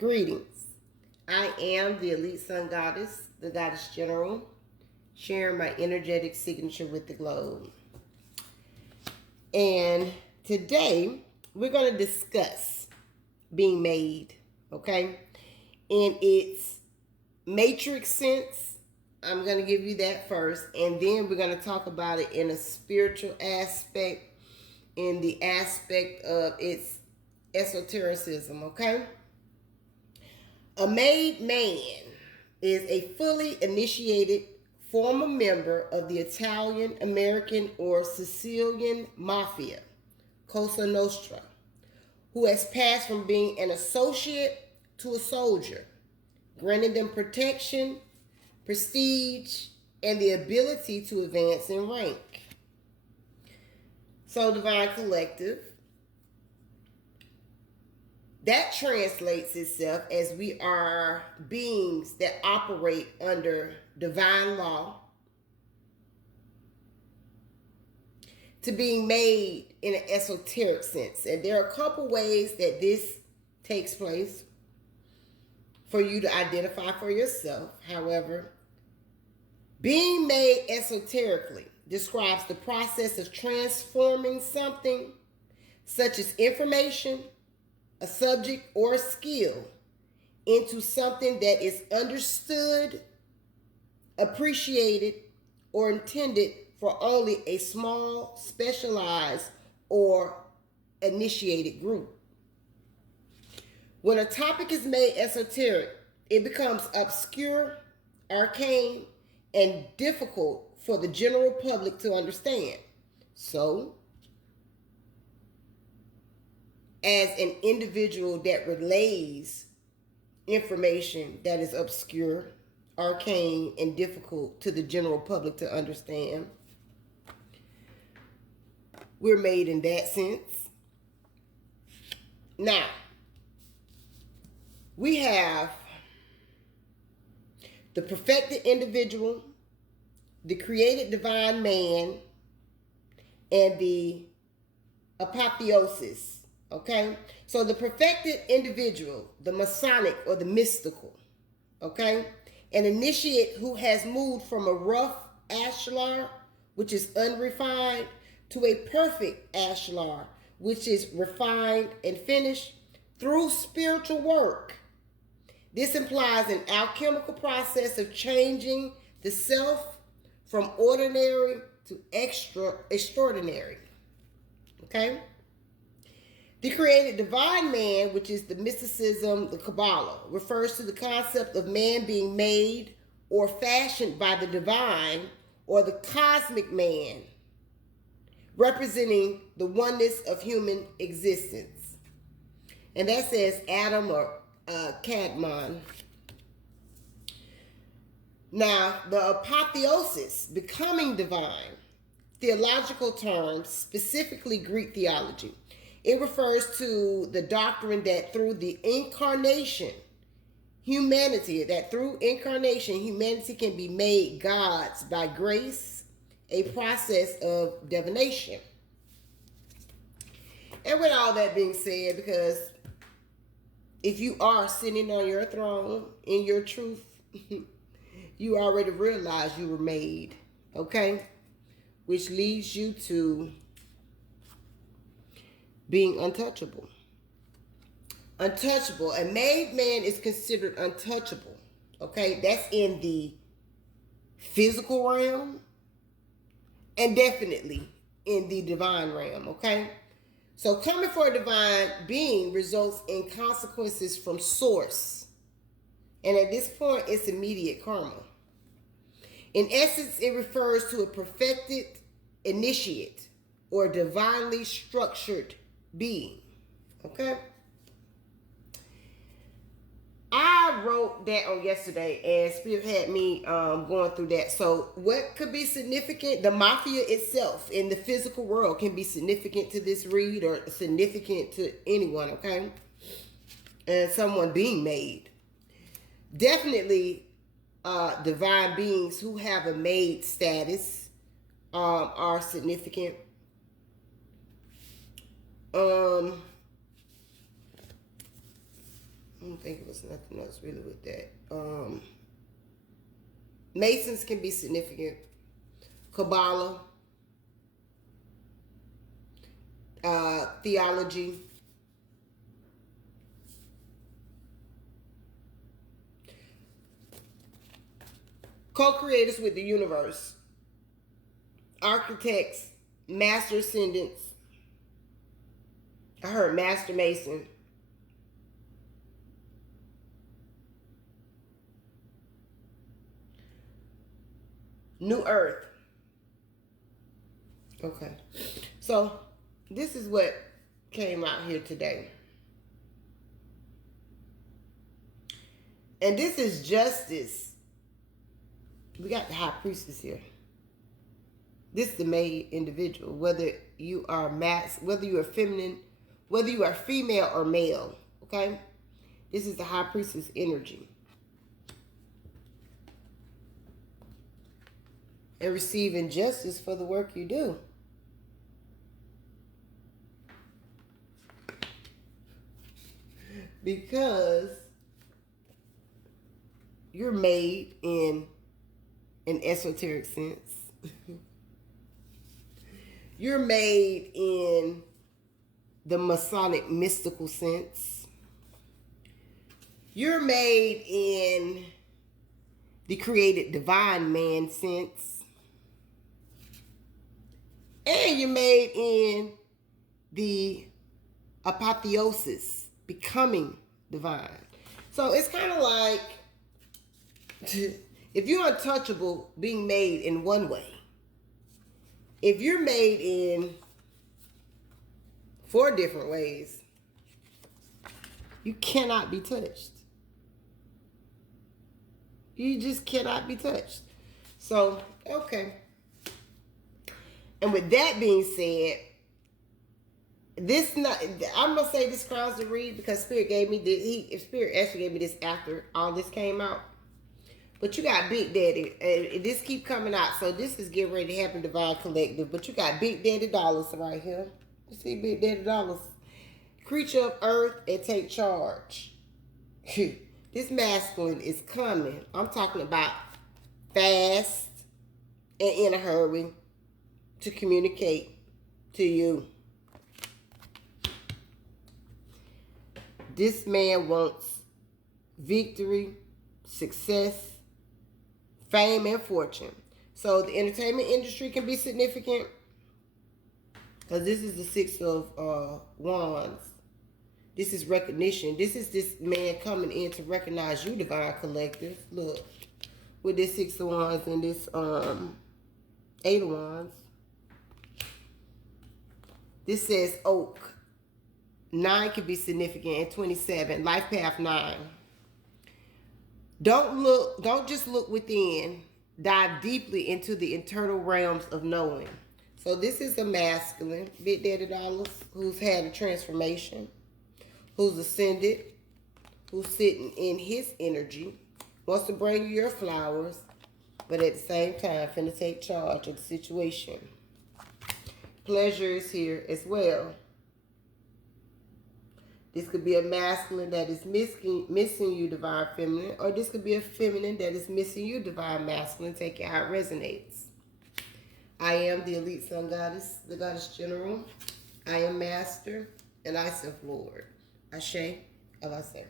Greetings. I am the Elite Sun Goddess, the Goddess General, sharing my energetic signature with the globe. And today we're going to discuss being made, okay? In its matrix sense, I'm going to give you that first, and then we're going to talk about it in a spiritual aspect, in the aspect of its esotericism, okay? A made man is a fully initiated former member of the Italian, American, or Sicilian Mafia, Cosa Nostra, who has passed from being an associate to a soldier, granting them protection, prestige, and the ability to advance in rank. So, Divine Collective, that translates itself as we are beings that operate under divine law, to being made in an esoteric sense. And there are a couple ways that this takes place for you to identify for yourself. However, being made esoterically describes the process of transforming something, such as information, a subject, or a skill, into something that is understood, appreciated, or intended for only a small, specialized, or initiated group. When a topic is made esoteric, it becomes obscure, arcane, and difficult for the general public to understand. So, as an individual that relays information that is obscure, arcane, and difficult to the general public to understand, we're made in that sense. Now, we have the perfected individual, the created divine man, and the apotheosis. Okay? So the perfected individual, the Masonic or the mystical, okay? An initiate who has moved from a rough ashlar, which is unrefined, to a perfect ashlar, which is refined and finished through spiritual work. This implies an alchemical process of changing the self from ordinary to extraordinary. Okay? The created divine man, which is the mysticism, the Kabbalah, refers to the concept of man being made or fashioned by the divine or the cosmic man, representing the oneness of human existence. And that says Adam or Cadmon. Now, the apotheosis, becoming divine, theological terms, specifically Greek theology. It refers to the doctrine that through incarnation, humanity can be made gods by grace, a process of divination. And with all that being said, because if you are sitting on your throne in your truth, you already realize you were made, okay? Which leads you to being untouchable. Untouchable. A made man is considered untouchable. Okay? That's in the physical realm and definitely in the divine realm. Okay? So coming for a divine being results in consequences from source. And at this point, it's immediate karma. In essence, it refers to a perfected initiate or divinely structured being. Okay? I wrote that on yesterday, and Spirit had me going through that. So what could be significant? The mafia itself in the physical world can be significant to this read or significant to anyone, okay? And someone being made. Definitely divine beings who have a made status are significant. I don't think it was nothing else really with that. Masons can be significant. Kabbalah, theology, co-creators with the universe, architects, master ascendants. I heard master mason. New earth. Okay. So this is what came out here today. And this is justice. We got the high priestess here. This is the made individual. Whether you are whether you are feminine, whether you are female or male. Okay? This is the high priestess energy. And receiving justice for the work you do. Because you're made in an esoteric sense. You're made in the Masonic mystical sense. You're made in the created divine man sense. And you're made in the apotheosis, becoming divine. So it's kind of like, if you're untouchable, being made in one way. If you're made in 4 different ways, you cannot be touched. You just cannot be touched. So, okay. And with that being said, I'm gonna say this crowns to read because Spirit gave me this. Spirit actually gave me this after all this came out. But you got Big Daddy, and this keep coming out. So this is getting ready to happen, Divine Collective. But you got Big Daddy Dollars right here. You see Big Daddy Dollars? Creature of earth and take charge. This masculine is coming. I'm talking about fast and in a hurry to communicate to you. This man wants victory, success, fame, and fortune. So the entertainment industry can be significant because this is the 6 of Wands. This is recognition. This is this man coming in to recognize you, Divine Collective. Look, with this 6 of Wands and this 8 of Wands. This says oak. 9 can be significant, and 27. Life path 9. Don't just look within. Dive deeply into the internal realms of knowing. So this is a masculine, Big Daddy Dollars, who's had a transformation, who's ascended, who's sitting in his energy, wants to bring you your flowers, but at the same time, finna take charge of the situation. Pleasure is here as well. This could be a masculine that is missing you, Divine Feminine, or this could be a feminine that is missing you, Divine Masculine. Take it how it resonates. I am the Elite Sun Goddess, the Goddess General. I am Master, and I self Lord. Ashe, Elaseh.